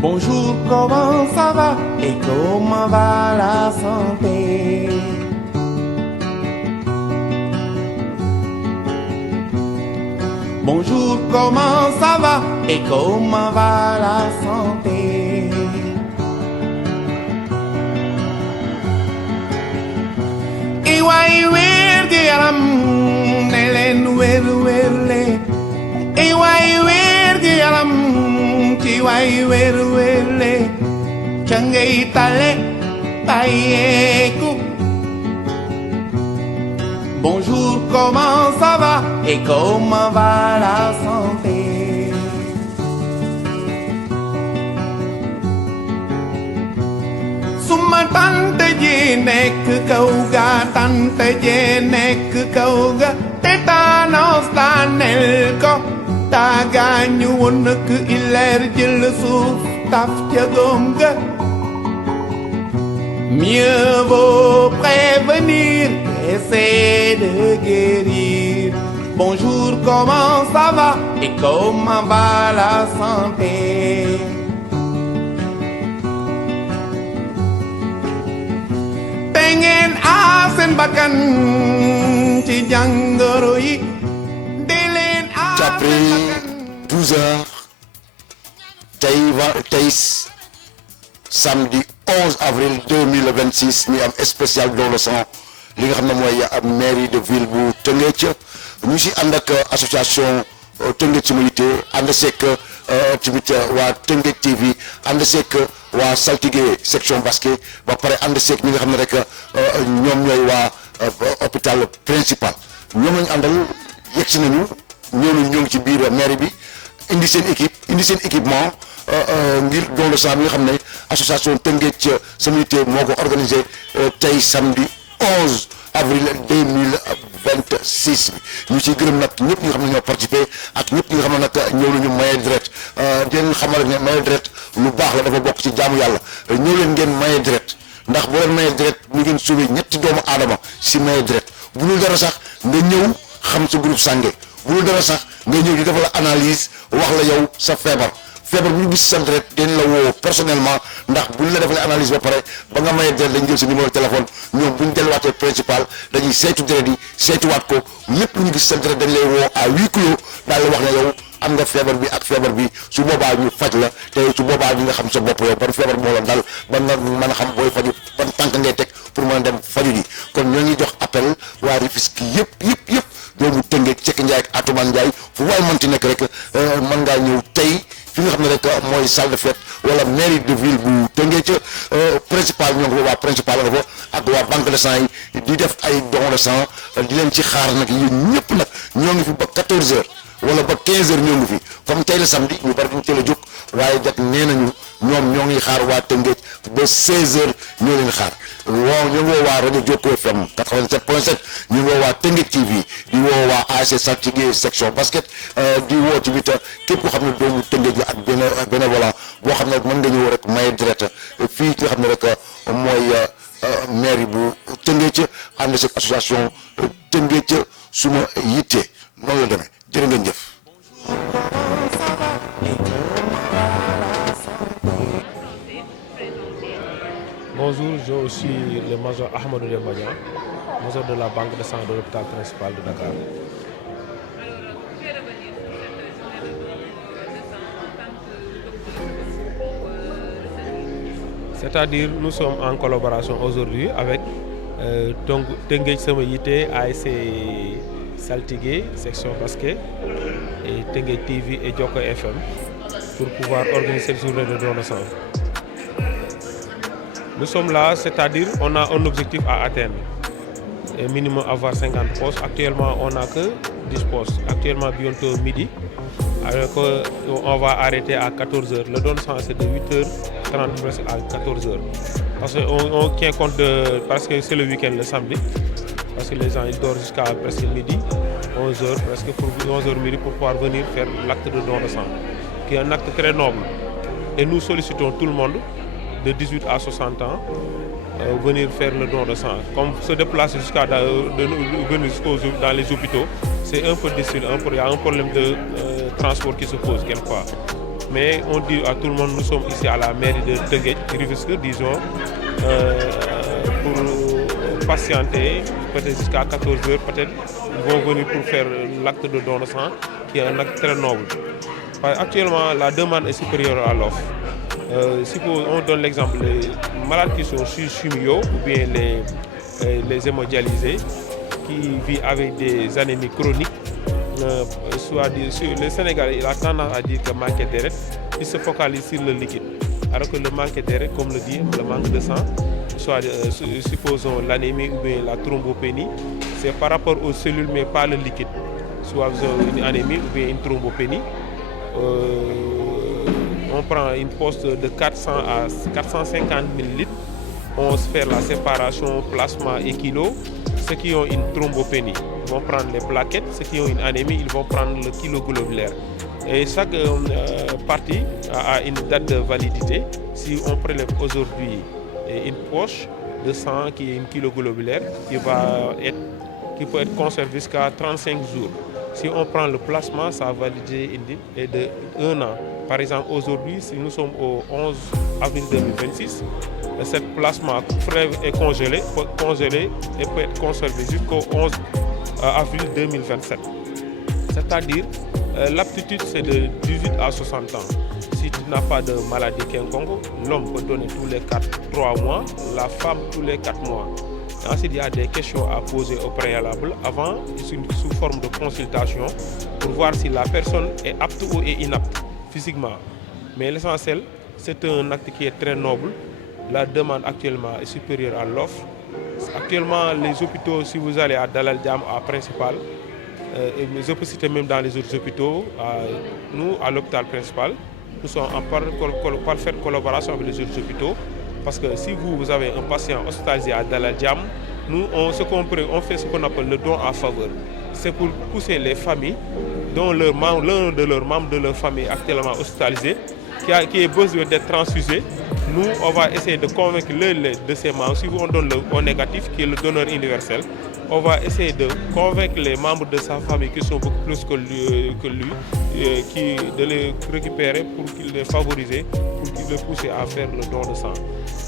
Bonjour, comment ça va et comment va la santé? Bonjour, comment ça va et comment va la santé? Iwai wergi yaram nelen werle. Iwai wergi yaram tiwai werle. Changay tale payeku. Bonjour, comment ça va et comment va la santé? Suma tante ji nekk kaw ga tante ji nekk kaw ga tétanos daaneel ko daa gaañu woon nak ileer jël suuf taf ca góom ga. Mieux vaut prévenir qu'essayer de guérir. Bonjour, comment ça va et comment va la santé? Tengen asen bakkan ci jàngoro yi. Deleen asen bakkan. 12 heures tey samedi 11 avril 2026 ñu am spécial don de sang li nga xam ne mooy mairie de ville bu Tëngéej ñu si ànd ak association Tëngéej Suma Yite ànd seek tamit waa Tëngéej TV ànd seek waa Saltigué section basket ba pare ànd seek ñi nga xam ne rek ñoom ñooy waa hôpital principal ñoom lañu àndal yegg si nañu ñoo ngi ci biir mairie bi indi seen équipement ngir don de sang bi nga xam ne association Tëngéej Suma Yite moo ko organisé tey samedi 11 avril 2026 bi ñu ciy gërëm nag ñëpp ñi nga xam ne ñoo participé ak ñëpp ñi nga xam ne nag ñëw nañu maye deret di leen xamal ne maye deret lu baax la dafa bokk ci jaamu yàlla ñëw leen ngeen maye deret ndax bu leen maye deret ñu ngeen sauvé ñetti doomu aadama si maye deret bu dul dara sax nga ñëw xam sa groupe sanguin bu dul dara sax nga ñëw di defal la analyse wax la yow sa feebar bu ñu gis sa deret dañ la woo personnellement ndax bu ñu la defalee analyse ba pare ba nga maye deret dañ jël sa numéro téléphone ñoom bu ñu delluwaatee principal dañuy saytu deret yi saytuwaat ko lépp lu ñu gis sa deret dañ lay woo à huis clos daal la wax ne yow am nga feebar bi ak feebar bi su boobaa ñu faj la te su boobaa ñu nga xam sa bopp yow ban feebar moo la dal ban nga mën a xam booy faju ban tànk ngay teg pour mën a dem faju ji kon ñoo ngi jox appel waa Rufisque yëpp doomu Tëngéej Cekk Ndiaye ak Atoumane Ndiaye fu waay mënti nekk rek mën ngaa ñëw tey fi nga xam ne rek mooy salle de fête wala mairie de ville bu Tëngéej principal ñoo ngi fa waa principal nga fa ak waa banque de sang yi di def ay don de sang di leen ci xaar nag yéen ñëpp nag ñoo ngi fi ba 14 heures wala ba 15 heures ñoo ngi fi comme tey la samedi ñu bari duñ teel a jóg waaye nag nee nañu ñoom ñoo ngi xaar waa Tëngéej ba 16 heures ñoo leen xaar waaw ñu ngi woo waa rajo Jokko FM 87.7 ñu ngi woo waa Tëngéej TV di woo waa ASC Saltigué section basket di woo tamit képp koo xam ne doomu Tëngéej la ak bénévolat boo xam ne mën nga ñëw rek maye deret fii nga xam ne rek mooy mairie bu Tëngéej ànd si association Tëngéej Suma Yite noonu la demee jërë ngeen jëf. Bonjour, je suis le major Ahmadou Dembagnan, major de la banque de sang de l'hôpital principal de Dakar. C'est-à-dire, nous sommes en collaboration aujourd'hui avec Tëngéej Suma Yite, ASC Saltigué, section basket, et Tëngéej TV et Jokko FM pour pouvoir organiser cette journée de don de sang. Nous sommes là, c'est-à-dire on a un objectif à atteindre. Et minimum avoir 50 postes. Actuellement, on n'a que 10 postes. Actuellement, bientôt midi. Alors on va arrêter à 14h. Le don de sang, c'est de 8h30 presque à 14h. Parce qu'on tient compte de... Parce que c'est le week-end, le samedi. Parce que les gens ils dorment jusqu'à presque midi, 11h, presque pour 11h midi pour pouvoir venir faire l'acte de don de sang, qui est un acte très noble. Et nous sollicitons tout le monde, de 18 à 60 ans, venir faire le don de sang. Comme se déplacer jusqu'à venir dans les hôpitaux, c'est un peu difficile, il y a un problème de transport qui se pose quelque part. Mais on dit à tout le monde, nous sommes ici à la mairie de Teungueth, Rufisque, disons, pour patienter, peut-être jusqu'à 14h, peut-être ils vont venir pour faire l'acte de don de sang, qui est un acte très noble. Actuellement, la demande est supérieure à l'offre. Suppose, on donne l'exemple, les malades qui sont sur chimio ou bien les hémodialysés qui vivent avec des anémies chroniques. Soit le Sénégal il a tendance à dire que manque d'air, il se focalise sur le liquide. Alors que le manque d'air, comme le dit, le manque de sang, soit supposons l'anémie ou bien la thrombopénie, c'est par rapport aux cellules mais pas le liquide. Soit une anémie ou bien une thrombopénie. On prend une poste de 400 à 450 ml. On se fait la séparation plasma et kilo. Ceux qui ont une thrombopénie vont prendre les plaquettes. Ceux qui ont une anémie, ils vont prendre le kilo globulaire. Et chaque partie a une date de validité. Si on prélève aujourd'hui une poche de sang qui est une kilo globulaire, qui peut être conservé jusqu'à 35 jours. Si on prend le plasma, sa validité est de 1 an. Par exemple, aujourd'hui, si nous sommes au 11 avril 2026, cette plasma est congelée et peut être conservée jusqu'au 11 avril 2027. C'est-à-dire, l'aptitude, c'est de 18 à 60 ans. Si tu n'as pas de maladie quelconque, l'homme peut donner tous les 3 mois, la femme tous les 4 mois. Ensuite, il y a des questions à poser au préalable avant, sous forme de consultation, pour voir si la personne est apte ou est inapte physiquement. Mais l'essentiel, c'est un acte qui est très noble. La demande actuellement est supérieure à l'offre. Actuellement, les hôpitaux, si vous allez à Dalal Jamm, à Principal, je peux citer même dans les autres hôpitaux, nous, à l'hôpital principal, nous sommes en parfaite collaboration avec les autres hôpitaux. Parce que si vous avez un patient hospitalisé à Dalal Jamm, nous, on fait ce qu'on appelle le don en faveur. C'est pour pousser les familles dont l'un de leurs membres de leur famille actuellement hospitalisé, qui est besoin d'être transfusé. Nous, on va essayer de convaincre l'un de ces membres. Si on donne le O négatif, qui est le donneur universel, on va essayer de convaincre les membres de sa famille qui sont beaucoup plus que lui de les récupérer pour qu'ils les favorisent, pour qu'ils les poussent à faire le don de sang.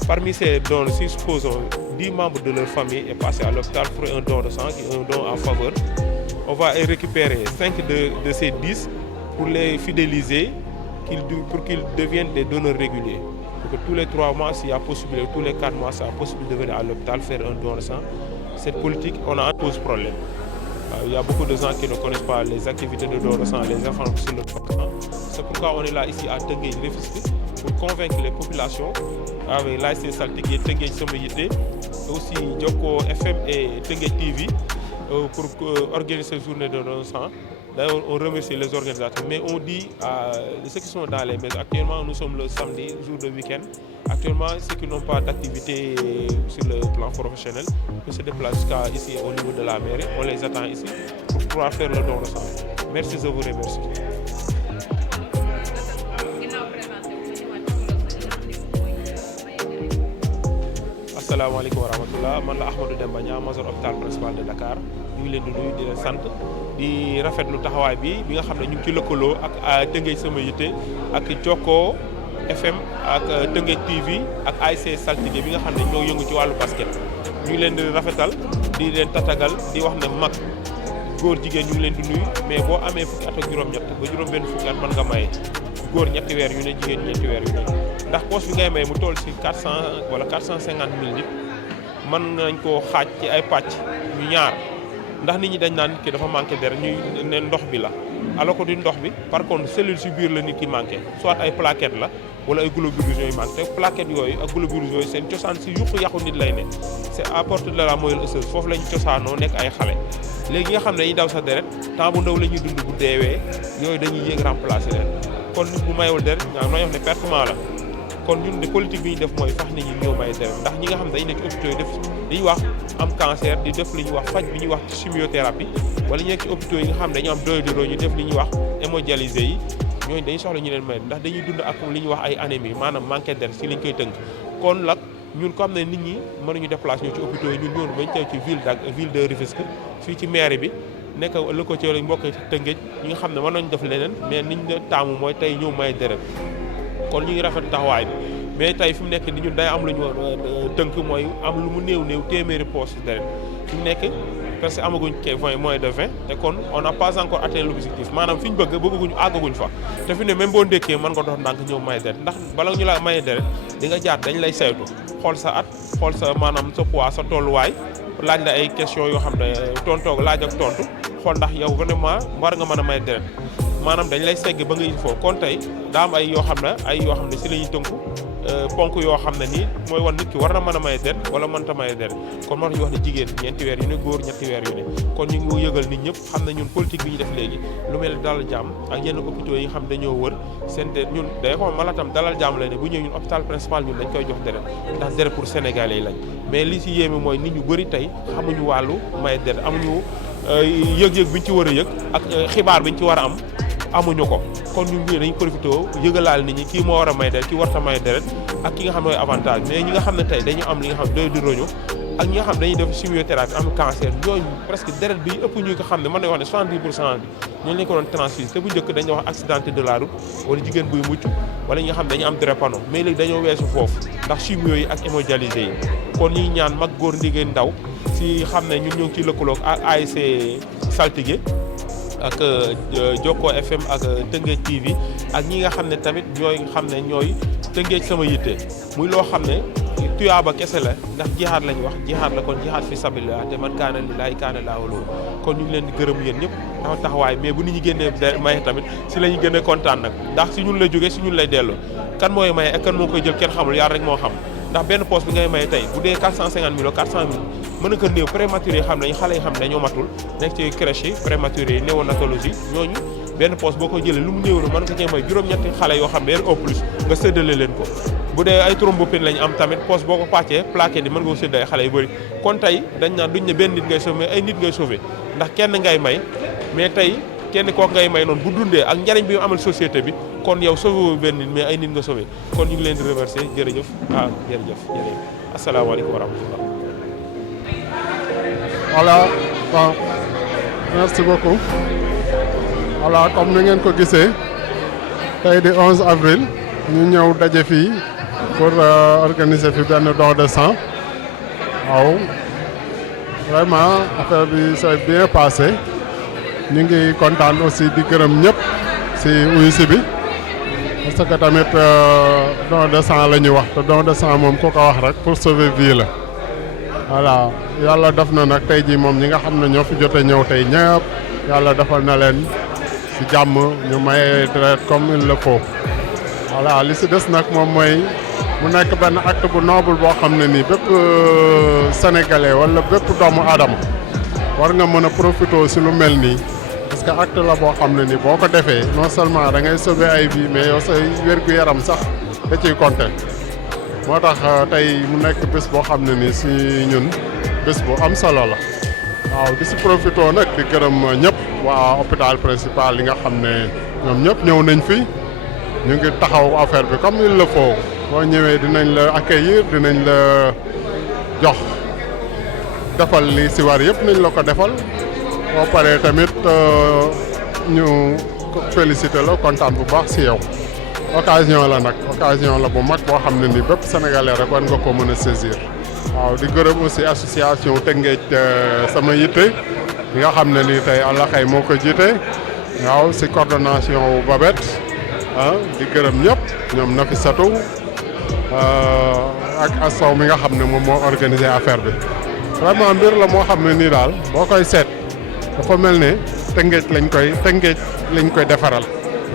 Parmi ces dons, si supposons 10 membres de leur famille est passé à l'hôpital pour un don de sang, qui est un don en faveur, on va récupérer 5 de ces 10 pour les fidéliser, pour qu'ils deviennent des donneurs réguliers. Donc tous les 3 mois, s'il y a possibilité, tous les 4 mois, c'est possible de venir à l'hôpital faire un don de sang. Cette politique, on a un pose problème. Il y a beaucoup de gens qui ne connaissent pas les activités de don de sang, les enfants sur le sang. C'est pourquoi on est là ici à Teungueth Rufisque pour convaincre les populations avec l'ASC Saltigué, Teungueth Sama Yitte, aussi Joko FM et Teungueth TV pour organiser cette journée de don de sang. D'ailleurs, on remercie les organisateurs, mais on dit à ceux qui sont dans les maisons, actuellement nous sommes le samedi, jour de week-end. Actuellement, ceux qui n'ont pas d'activité sur le plan professionnel, ils se déplacent jusqu'à ici au niveau de la mairie. On les attend ici pour pouvoir faire le don de sang. Merci, je vous remercie. Asalaamaaleykum wa rahmatullah, man la Ahmadou Demba Niang, major hôpital principal de Dakar. ñu ngi leen di nuyu di leen sant di rafetlu taxawaay bi nga xam ne ñu ngi ci lëkkaloo ak Teungueth Sama Yitte ak Jokko FM ak Teungueth TV ak ASC Saltigué bi nga xam ne ñoo yëngu ci wàllu basket. ñu ngi leen di rafetal di leen tatagal di wax ne mag góor jigéen ñu ngi leen di nuyu mais boo amee fukki at ak juróom-ñett ba juróom-benn fukki at mën nga maye góor ñetti weer yu ne jigéen ñetti weer yu ne ndax poche bi ngay may mu toll si 400 wala 450 000 nit mën nañ koo xaaj ci ay pàcc ñu ñaar. ndax nit ñi dañ naan nit ki dafa manqué deret ñuy ne ndox bi la alors que du ndox bi par contre cellule si biir la nit ki manqué soit ay plaquettes la wala ay globules yooyu manqué te plaquettes yooyu ak globules yooyu seen cosaan si yàqu nit lay ne c'est à partir de la moelle osseuse foofu lañ cosaanoo nekk ay xale léegi nga xam ne dañuy daw sa deret temps bu ndaw la ñuy dund bu deewee yooyu dañuy yéeg remplacer leen kon nit bu mayul deret nga xam ne pertement la kon ñun de politique bi ñu def mooy fax nit ñi ñëw may deret ndax ñi nga xam ne dañu nekk ci hôpitaux yi def dañuy wax am cancer di def li ñuy wax faj bi ñuy wax chimiothérapie wala ñu nekk ci hôpitaux yi nga xam ne dañu am doy ñu def li ñuy wax hémodialysé yi ñooñu dañuy soxla ñu leen may ndax dañuy dund ak li ñuy wax ay anémie maanaam manqué deret si lañ koy tënk kon nag ñun comme ne nit ñi mënuñu déplacer ñu ci hôpitaux yi ñun ñëwoon bañ teew ci ville de Rufisque fii ci mairie bi nekk la ko ci mbokk Tëngéej ñi nga xam ne mën nañu def leneen mais niñ la taamu mooy tey ñëw may deret kon ñu ngi rafet taxawaay bi mais tey fi mu nekk ni ñun day am lu ñu tënk mooy am lu mu néew téeméeri poche deret fi mu nekk parce que amaguñ moins de 20 te kon on n'a pas encore atteint l'objectif maanaam fi ñu bëgguñu àggaguñ fa te fi ne même boo ndékkee mën nga dox ndànk ñëw may deret ndax bala ñu la maye deret di nga jaar dañ lay saytu xool sa at xool sa maanaam sa poids sa tolluwaay laaj la ay question yoo xam ne tontoog laaj ak tontu xool ndax yow vraiment war nga mën a may deret maanaam dañ lay segg ba nga il faut kon tey daa am ay yoo xam ne si la ñuy tënku ponk yoo xam ne nii mooy wan nit ki war na mën a may deret wala mënta may deret kon moo tax ñu wax ne jigéen 4 weer yu ne góor 3 weer yu ne kon ñu ngi yëgal nit ñëpp xam ne ñun politique bi ñu def léegi lu mel ne dalal jàmm ak yenn hôpitaux yi nga xam dañoo wër seen ñun day ko malatam dalal jàmm lay ne bu ñëwee ñun hôpital principal ñun dañ koy jox deret ndax deret pour sénégalais yi lañ mais li si yéeme mooy nit ñu bëri tey xamuñu wàllu may deret amuñu yëg-yëg bi ñu ci war a yëg ak xibaar bi ñu ci war a am amuñu ko kon ñun ñii dañuy profité yëgalaal nit ñi kii moo war a may deret kii warta may deret ak ki nga xam ne mooy avantage mais ñi nga xam ne tey dañu am li nga xam doy di roñu ak ñi nga xam dañuy def chimiothérapie am cancer ñooñu presque deret bi ëpp ñu ko xam ne mën nañu wax ne 70% bi ñooñu lañ ko doon transfuse te bu njëkk dañuy wax accidenté de la route wala jigéen buy mucc wala ñi nga xam ne dañu am drépano mais léegi dañoo weesu foofu ndax chimio yi ak hémodialysé yi kon ñuy ñaan mag góor ndigéen ndaw si xam ne ñun ñoo ngi ciy lëkkaloog ak ASC Saltigué ak Jokko FM ak Tëngéej TV ak ñi nga xam ne tamit ñooy Tëngéej sama yitte muy loo xam ne tuyaaba kese la ndax jihaad lañ wax jihaad la kon jihaad fi sabilillah te man kaana lillaahi kaana llaahu lahu kon ñu ngi leen di gërëm yéen ñëpp dafa taxawaay mais bu nit ñi génnee maye tamit si la ñu gën a kontaan nag ndax si ñun lay jógee si ñun lay delloo kan mooy maye ak kan moo koy jël kenn xamul yàlla rek moo xam ndax benn poste bi ngay maye tey bu dee 450 000 400 000 mën na ko néew prématuré yi xam nañ xale yi xam ne dañoo matul nekk ci crèche yi prématuré yi néonatologie ñooñu benn poste boo ko jëlee lu mu néew mën nga cee may juróom-ñetti xale yoo xam ne au plus nga séddale leen ko bu dee ay thrombopénie lañ am tamit poste boo ko pàccee plaqué ni mën nga ko séddale xale yu bëri kon tey dañ naan duñ ne benn nit ngay sauvé mais ay nit ngay sauvé ndax kenn ngay may mais tey kenn kooku ngay may noonu bu dundee ak njariñ bi mu amal société bi kon yow sauvé wu benn nit mais ay nit nga sauvé kon ñu ngi leen di remercier jërëjëf jërëjëf asalaamaaleykum wa rahmatullah. Voilà, bon, merci beaucoup. Voilà, comme ni ngeen ko gisee tey di 11 avril ñu ñëw daje fii pour organiser fi benn don de sang waaw vraiment affaire bi c'est bien passé ñu ngi kontaan aussi di gërëm ñëpp si uyusi bi parce que tamit don de sang la ñuy wax te don de sang moom ku ko wax rek pour sauver vie la. voilà yàlla def na nag tey jii moom ñi nga xam ne ñoo fi jot a ñëw tey ñëpp yàlla defal na leen ci jàmm ñu maye deret comme il le faut voilà li ci des nag moom mooy mu nekk benn acte bu noble boo xam ne nii bépp sénégalais wala bépp doomu aadama war nga mën a profiter ci lu mel nii parce que acte la boo xam ne nii boo ko defee non seulement da ngay sauver ay vie mais yow sa wér-gu-yaram sax da ciy compter. moo tax tey mu nekk bés boo xam ne ni si ñun bés bu am solo la waaw di si profité nag di gërëm ñëpp waa hôpital principal yi nga xam ne ñoom ñëpp ñëw nañ fi ñu ngi taxaw affaire bi comme il le faut boo ñëwee dinañ la accueillir dinañ la jox defal li si war yëpp nañ la ko defal boo paree tamit ñu félicité la kontaan bu baax si yow. occasion la nag occasion la bu mag boo xam ne ni bépp sénégalais rek war nga ko mën a saisir waaw di gërëm aussi association Tëngéej sama yitte bi nga xam ne ni tey Allah xay moo ko jiite waaw si coordination wu Babette di gërëm ñëpp ñoom Nafissatou ak Assow mi nga xam ne moom moo organisé affaire bi vraiment mbir la moo xam ne nii daal boo koy seet dafa mel ne Tëngéej lañ koy defaral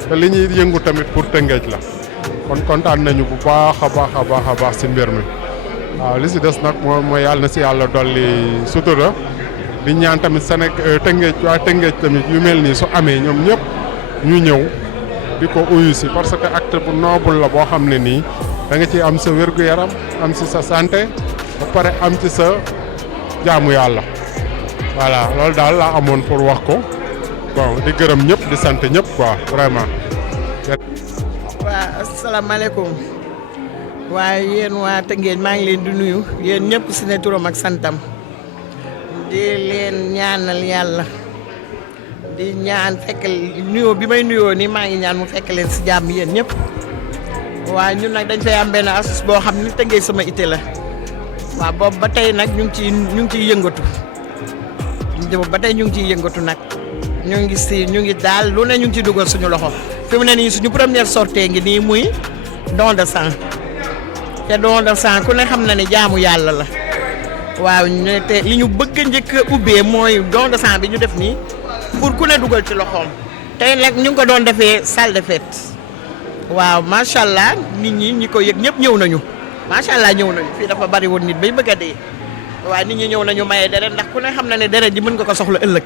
te li ñuy yëngu tamit pour Tëngéej la kon kontaan nañu bu baax a baax si mbir mi waaw li si des nag moom mooy yàlla na si yàlla dolli sutura di ñaan tamit Tëngéej waa Tëngéej tamit yu mel nii su amee ñoom ñëpp ñu ñëw di ko uyu si parce que acte bu noble la boo xam ne nii da nga ci am sa wér-gu-yaram am si sa santé ba pare am ci sa jaamu yàlla voilà loolu daal laa amoon pour wax ko. bon di gërëm ñëpp di sant ñëpp quoi vraiment. waaw asalaamaaleykum waaye yéen waa Tëngéej maa ngi leen di nuyu yéen ñëpp si ne turam ak santam di leen ñaanal yàlla di ñaan fekk nuyoo bi may nuyoo nii maa ngi ñaan mu fekk leen si jàmm yéen ñëpp waaye ñun nag dañ fay am benn astuce boo xam ni Tëngéej sama ité la waaw boobu ba tey nag ñu ngi ciy yëngatu boobu ba tey ñu ngi ciy yëngatu nag ñu ngi daal lu ne ñu ngi ciy dugal suñu loxo fi mu ne nii suñu première sortie ngi nii muy don de sang te don de sang ku ne xam na ne jaamu yàlla la waaw te li ñu bëgg a njëkk a ubbee mooy don de sang bi ñu def nii pour ku ne dugal ci loxoom tey nag ñu ngi ko doon defee salle de fête waaw macha allah nit ñi ko yëg ñëpp ñëw nañu macha allah ñëw nañu fii dafa bari woon nit bay bëgg a dee waaye nit ñi ñëw nañu maye deret ndax ku ne xam na ne deret ji mën nga ko soxla ëllëg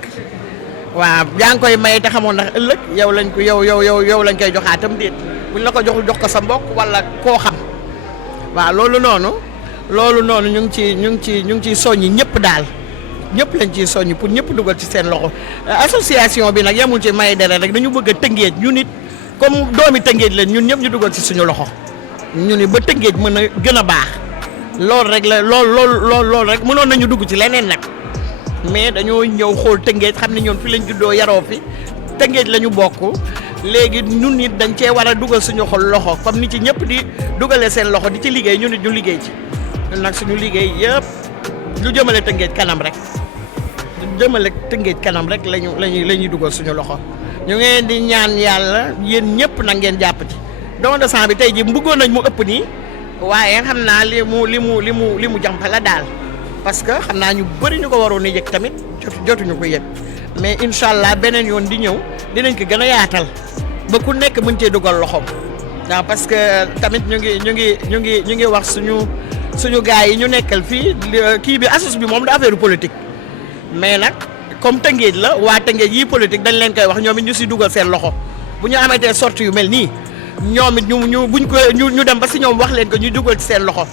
waaw yaa ngi koy maye te xamoon ndax ëllëg yow lañ ko yow lañ koy joxaatam déet buñ la ko joxul jox ko sa mbokk wala koo xam waaw loolu noonu ñu ngi ciy soññi ñëpp daal ñëpp lañ ciy soññi pour ñëpp dugal ci seen loxo association bi nag yemul ci maye deret rek dañu bëgg a Tëngéej ñu nit comme doomi Tëngéej lañ ñun ñëpp ñu dugal ci suñu loxo ñu ni ba Tëngéej mën a gën a baax loolu rek la loolu rek mënoon nañu dugg ci leneen nag mais dañoo ñëw xool Tëngéej xam ne ñoon fi lañ juddoo yaroo fi Tëngéej la ñu bokk léegi ñun nit dañ cee war a dugal suñu xol loxo comme ni ci ñëpp di dugalee seen loxo di ci liggéey ñu nit ñu liggéey ci ñun nag suñu liggéey yëpp lu jëmale Tëngéej kanam rek la ñuy dugal suñu loxo ñu ngeen di ñaan yàlla yéen ñëpp nag ngeen jàpp ci don de sang bi tey ji bëggoon nañ mu ëpp nii waaye xam naa li mu jàmpa la daal parce que xam naa ñu bëri ñu ko waroon a yëg tamit jotuñu ko yëg mais incha allah beneen yoon di ñëw dinañ ko gën a yaatal ba ku nekk mën cee dugal loxoom waaw parce que tamit ñu ngi wax suñu gars yi ñu nekkal fii kii bi asus bi moom da affaire politique mais nag comme Tëngéej la waa Tëngéej yii politique dañ leen koy wax ñoom it ñu si dugal seen loxo bu ñu amatee sortie yu mel nii ñoom it ñu dem ba si ñoom wax leen ko ñu dugal ci seen loxo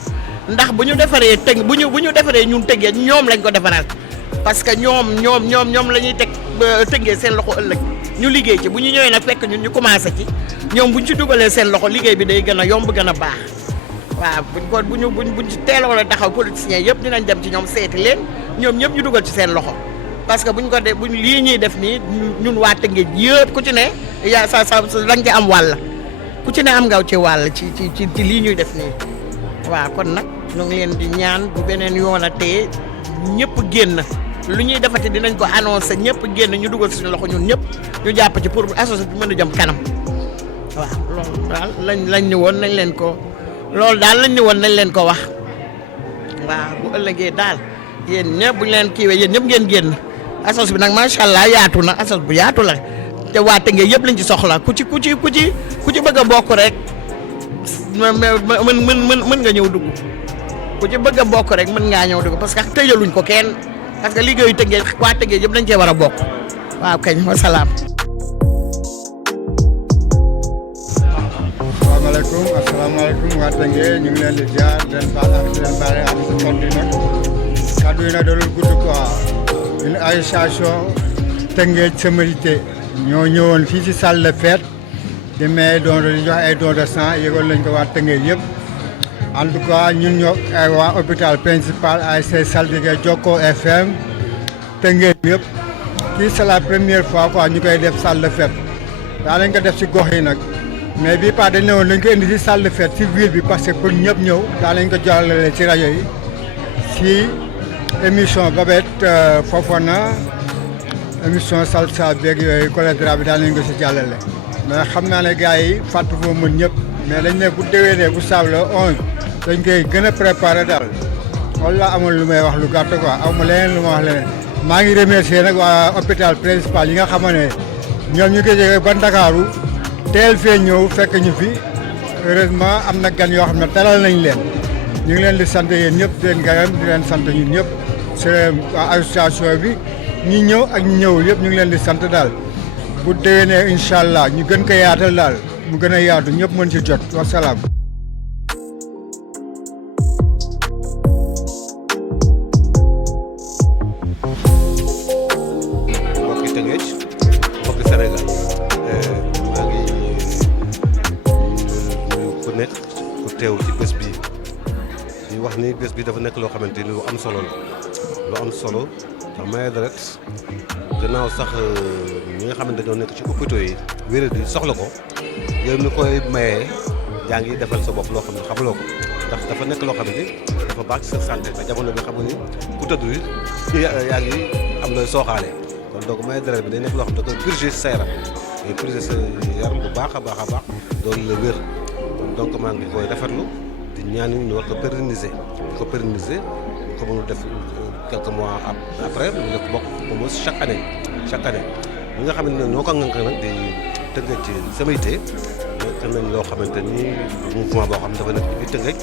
ndax bu ñu defaree bu ñu defaree ñun Tëngéej ñoom lañ ko defaral parce que ñoom la ñuy teg Tëngéej seen loxo ëllëg ñu liggéey ci bu ñu ñëwee nag fekk ñun ñu commencé ci ñoom buñ ci dugalee seen loxo liggéey bi day gën a yomb gën a baax waaw buñ ci teeloon a taxaw politiciens yëpp dinañ dem ci ñoom seeti leen ñoom ñëpp ñu dugal ci seen loxo parce que buñ lii ñuy def nii ñun waa Tëngéej yëpp ku ci ne yaa sa lañ ci am wàll ku ci ne am ngaw ci wàll ci lii ñuy def nii waaw kon nag ñu ngi leen di ñaan bu beneen yoon a tee ñëpp génn lu ñuy defati dinañ ko annoncé ñëpp génn ñu dugal suñu loxo ñun ñëpp ñu jàpp ci pour association bi mën a jëm kanam waaw loolu daal lañ ni woon nañ leen ko wax waaw bu ëllëgee daal yéen ñëpp bu ñu leen kiiwee yéen ñëpp ngeen génn association bi nag macha allah yaatu na association bu yaatu la te waa Tëngéej yëpp lañ ci soxla ku ci bëgg a bokk rek mën nga ñëw dugg ku ci bëgg a bokk rek mën ngaa ñëw dugg parce que tëjaluñ ko kenn parce que liggéeyu Tëngéej waa Tëngéej yëpp dañ cee war a bokk waaw kañ wasalaam. asalaamaaleykum waa Tëngéej ñu ngi leen di ziar di leen baal ak di leen baale ak sa kaddu yi nag dalul gudd quoi une association Tëngéej Samarité ñoo ñëwoon fii ci salle de fête di may don di jox ay don de sang yëgoon lañ ko waa Tëngéej yëpp en tout cas ñun ñoo ay waa hôpital principal ASC Saltigué Jokko FM Tëngéej yëpp kii c'est la première fois quoi ñu koy def salle de fête daa lañ ko def ci gox yi nag mais bii pas dañ ne woon dañ ko indi ci salle de fête ci ville bi parce que pour ñëpp ñëw daa lañ ko jàllale ci rajo yi ci émission Babette Fofana émission salsa beeg yooyu choléra bi daal nañ ko si jàllale mais xam naa ne gars yi fàttu foo mën ñëpp mais dañ ne bu déwénee bu saable 11 dañ koy gën a préparé daal loolu laa amoon lu may wax lu gàtt quoi aw ma leneen lu ma wax leneen maa ngi remercier nag waa hôpital principal yi nga xam ne ñoom ñu ngi jógee ba Ndakaaru teel fee ñëw fekk ñu fi heureusement am na gan yoo xam ne talal nañ leen ñu ngi leen di sant yéen ñëpp di leen gërëm di leen sant ñun ñëpp c'est waa association bi ñi ñëw ak ñi ñëwul yëpp ñu ngi leen di sant daal bu déwénee incha allah ñu gën ko yaatal daal mu gën a yaatu ñëpp mën ci jot wasalaam. mbokki Tëngéej mbokki Sénégal maa ngi nuyu ku nekk ku teew ci bés bi di wax ni bés bi dafa nekk loo xamante ni lu am solo la lu am solo ndax maye deret gannaaw sax ñi nga xamante dañoo nekk ci hôpitaux yi wéeral di soxla ko yow mi koy mayee yaa ngi defal sa bopp loo xam ne xamuloo ko ndax dafa nekk loo xam ne dafa baax ci sa santé te jamono bi xam nga ni ku tëdd yaa ngi am looy sooxaale kon donc maye deret bi day nekk loo xam ne da koy purger sa yaram day purger sa yaram bu baax a baax doon la wér donc maa ngi koy rafetlu di ñaan ñu war ko pérenniser ko mënul def quelques mois après ñu def bokk au moins chaque année ñi nga xam ne ñoo ko ŋànk nag di Tëngéej ci sama yitte nekk nañ loo xamante ni mouvement boo xam ne dafa nekk ci biir Tëngéej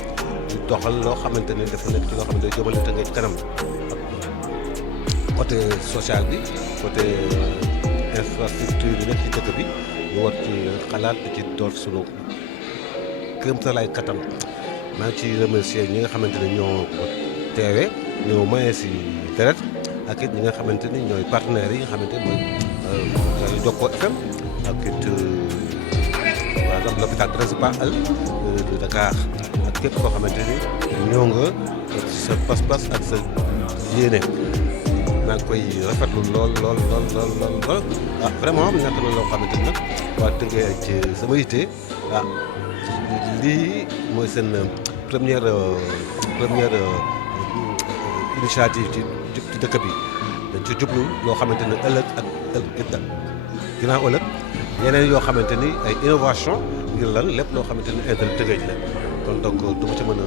di doxal loo xamante ni dafa nekk ci loo xam ne day jëmale Tëngéej kanam côté social bi côté infrastructure yi nekk ci dëkk bi ñu war ci xalaat di ci door sunu kéemtalaay kattan maa ngi ciy remercier ñi nga xamante ne ñoo ko teewee ñoo maye si deret ak it ñi nga xamante ni ñooy partenaires yi nga xamante ni mooy Jokkoo FM ak it par exemple l'hôpital principal de Dakar ak képp koo xamante ni ñoo nga sa pas-pas ak sa yéene maa ngi koy rafetlu lool vraiment nekk na loo xamante ni nag waa Tëngéej ci sama yitte lii mooy seen première initiative ci dëkk bi dañ ci jublu loo xamante ne ëllëg ak ginnaaw ëllëg yeneen yoo xamante ni ay innovation ngir lan lépp loo xamante ni intérêt Tëngéej la kon donc du ma ci mën a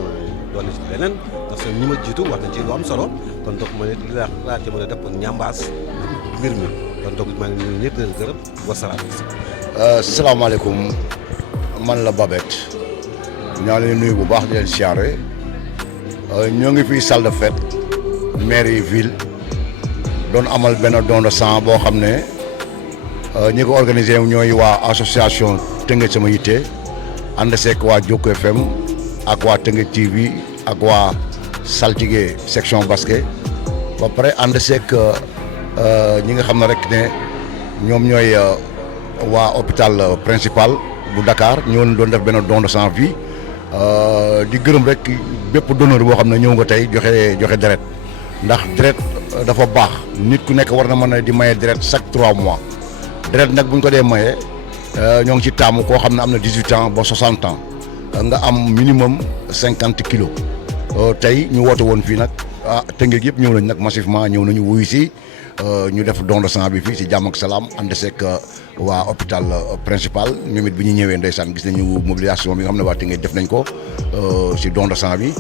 dolli ci leneen parce que ñi ma jiitu wax nañ ci lu am solo kon donc ma ne li laa ci mën a def pour ñambaas mbir mi kon donc maa ngi nuyu ñëpp di leen gërëm wasalaam. salaamaaleykum man la Babette ñoo leen nuyu bu baax di leen siyaare ñoo ngi fii salle de fête mairie ville doon amal benn don de sang boo xam ne ñi ko organisé ñooy waa association Tëngéej sama yitte ànd seek waa Jokkoo FM ak waa Tëngéej TV ak waa Saltigué section basket ba pare ànd seek ñi nga xam ne rek ne ñoom ñooy waa hôpital principal bu Dakar ñoo doon def benn don de sang fii di gërëm rek bépp donneur boo xam ne ñëw nga tey joxe deret ndax deret dafa baax nit ku nekk war na mën a di maye deret chaque 3 mois deret nag bu ñu ko dee maye ñoo ngi ci taamu koo xam ne am na 18 ans ba 60 ans nga am minimum 50 kilos tey ñu woote woon fii nag Tëngéej yëpp ñëw nañ nag massivement ñëw nañu wuyu si ñu def don de sang bi fii si jàmm ak salaam ànd seeg waa hôpital principal ñoom it bi ñu ñëwee ndeysaan gis nañu mobilisation bi nga xam ne waa Tëngéej def nañ ko si don de sang bi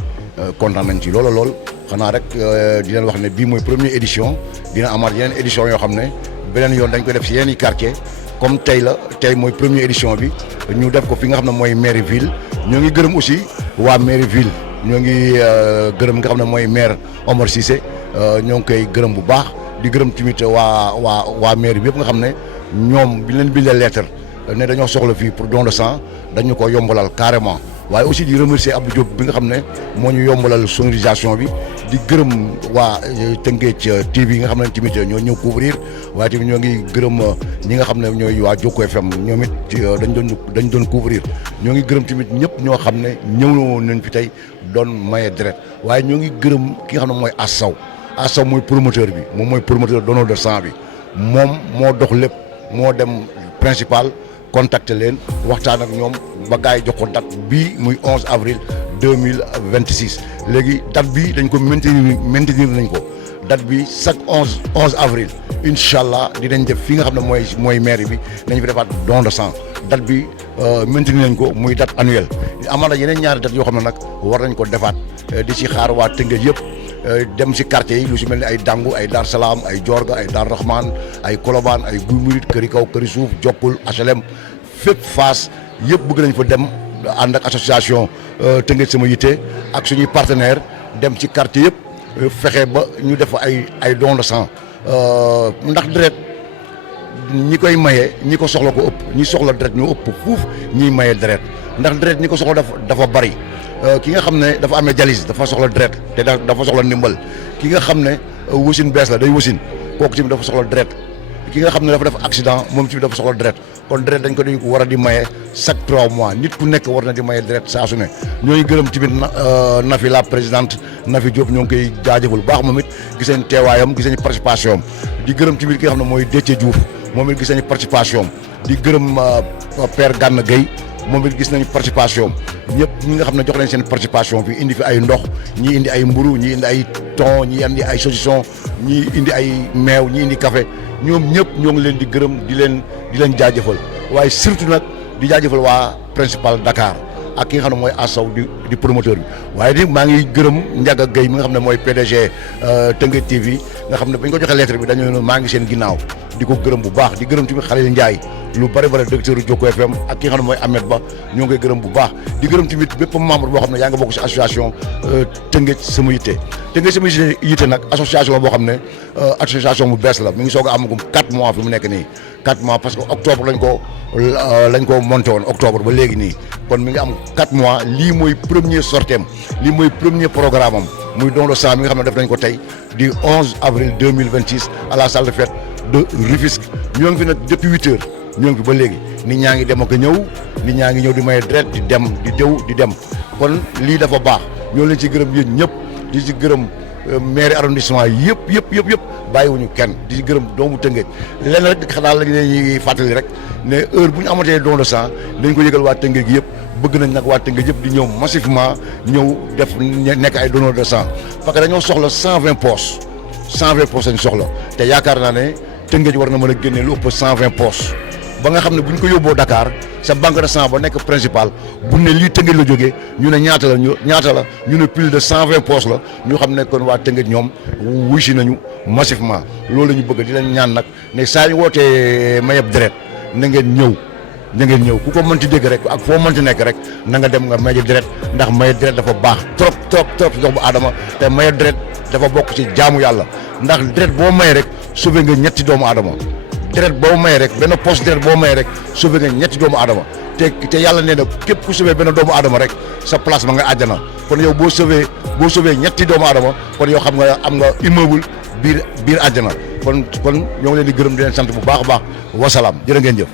kontaan nañ ci lool xanaa rek di leen wax ne bii mooy première édition dina amaat yeneen édition yoo xam ne beneen yoon dañ koy def si yeneen i quartier comme tey mooy première édition bi ñu def ko fi nga xam ne mooy mairie ville ñoo ngi gërëm aussi waa mairie ville ñoo ngi gërëm nga xam ne mooy maire Omar Cissé ñoo ngi koy gërëm bu baax di gërëm tamit waa mairie bi yëpp nga xam ne ñoom bi leen bindee lettre ne dañoo soxla fii pour don de sang dañu ko yombalal carrément waaye aussi di remercier Abdou Diop bi nga xam ne moo ñu yombalal sonorisation bi di gërëm waa Tëngéej TV nga xam ne tamit ñoo ñëw couvrir waaye tamit ñoo ngi gërëm ñi nga xam ne ñooy waa Jokkoo FM ñoom it dañ doon couvrir ñoo ngi gërëm tamit ñëpp ñoo xam ne ñëw nañ fi tey doon maye deret waaye ñoo ngi gërëm ki nga xam ne mooy Assaw mooy promoteur bi moom mooy promoteur donneur de sang bi moom moo dox lépp moo dem principal contacter leen waxtaan ak ñoom ba gars yi jox ko date bii muy 11 avril 2026 léegi date bi dañ ko maintenir nañ ko date bi chaque 11 avril incha allah dinañ def fi nga xam ne mooy mairie bi nañ fi defaat don de sang date bi maintenir nañ ko muy date annuelle amaan na yeneen ñaari date yoo xam ne nag war nañ ko defaat di ci xaar waa Tëngéej yëpp dem si quartier yi lu si mel ni ay Dangu ay Dar Salaam ay Diorga ay Dar Rahman ay Colobane ay Guy Murit këri kaw këri suuf Jokkul HLM fépp Fass yëpp bëgg nañ fa dem ànd ak association Tëngéej sama yitte ak suñuy partenaire dem ci quartier yëpp fexe ba ñu def ay don de sang ndax deret ñi koy maye ñi ko soxla ko ëpp ñi soxla deret ñoo ëpp fuuf ñiy maye deret ndax deret ñi ko soxla dafa bari ki nga xam ne dafa amee dialyse dafa soxla deret te dafa soxla ndimbal ki nga xam ne wasin bees la day wasin kooku tamit dafa soxla deret ki nga xam ne dafa def accident moom tamit dafa soxla deret kon deret dañ ko war a di maye chaque 3 mois nit ku nekk war na di maye deret saa su ne ñooy gërëm tamit Nafi la présidente Nafi Diop ñoo ngi koy jaajëfal bu baax moom it gis nañ teewaayam gis nañ participation am di gërëm tamit ki nga xam ne mooy Déthié Diouf moom it gis nañ participation am di gërëm Père Gana Gueye moom it gis nañu participation ñëpp ñi nga xam ne jox nañ seen participation fi indi fi ay ndox ñii indi ay mburu ñii indi ay thon ñii indi ay saucisson ñii indi ay meew ñii indi café ñoom ñëpp ñoo ngi leen di gërëm di leen jaajëfal waaye surtout nag di jaajëfal waa principal Dakar ak ki nga xam ne mooy Assaw di promoteur bi waaye di maa ngi gërëm Ndiaga Gueye mi nga xam ne mooy PDG Teungueth TV nga xam ne bañ ko joxe lettre bi dañu ne maa ngi seen ginnaaw di ko gërëm bu baax di gërëm tamit Khalil Ndiaye lu bari directeur Jokko FM ak ki nga xam ne mooy Ahmed Ba ñoo ngi koy gërëm bu baax di gërëm tamit bépp membre boo xam ne yaa nga bokk ci association Teungueth Sama Yitte Teungueth Sama Yitte nag association boo xam ne association bu bees la mi ngi soog a amagum 4 mois fi mu nekk nii 4 mois parce que octobre lañ ko monté woon octobre ba léegi nii kon mi ngi am 4 mois lii mooy premier sortem lii mooy premier programme am muy don de sang mi nga xam ne def nañ ko tey du 11 avril 2026 à la salle de fête de Rufisque ñoo ngi fi nag depuis 8 heures ñoo ngi fi ba léegi nit ñaa ngi dem ak ñëw nit ñaa ngi ñëw di may deret di dem di déw di dem kon lii dafa baax ñoo leen ci gërëm yéen ñëpp di ci gërëm maire arrondissement yëpp bàyyiwuñu kenn di ci gërëm doomu Teungueth lenn rek xanaa lañ leen fàttali rek ne heure bu ñu amatee don de sang dañ ko yëgal waa Teungueth gi yëpp bëgg nañ nag waa Teungueth yëpp di ñëw massivement ñëw def nekk ay donneur de sang parce que dañoo soxla 120 poches lañ soxla te yaakaar naa ne Teungueth war na mën a génne lu ëpp 120 poches ba nga xam ne bu ñu ko yóbboo Dakar sa banque de sang ba nekk principal bu ne lii Teungueth la jógee ñu ne ñaata la ñu ne plus de 120 poches la ñu xam ne kon waa Teungueth ñoom wuy si nañu massivement loolu la ñu bëgg di leen ñaan nag ne saa ñu wootee mayeb deret na ngeen ñëw ku ko mënti dégg rek ak foo mënti nekk rek na nga dem nga maye deret ndax maye deret dafa baax trop ci dox bu aadama te maye deret dafa bokk ci jaamu yàlla ndax deret boo maye rek sauvé nga ñetti doomu aadama deret boo maye rek benn poche deret boo maye rek sauvé nga ñetti doomu aadama te yàlla nee na képp ku sauvé benn doomu aadama rek sa place ma nga àjjana kon yow boo sauvé ñetti doomu aadama kon yow xam nga am nga immeuble biir àjjana kon ñoo ngi leen di gërëm di leen sant bu baax a baax wasalaam jërë ngeen jëf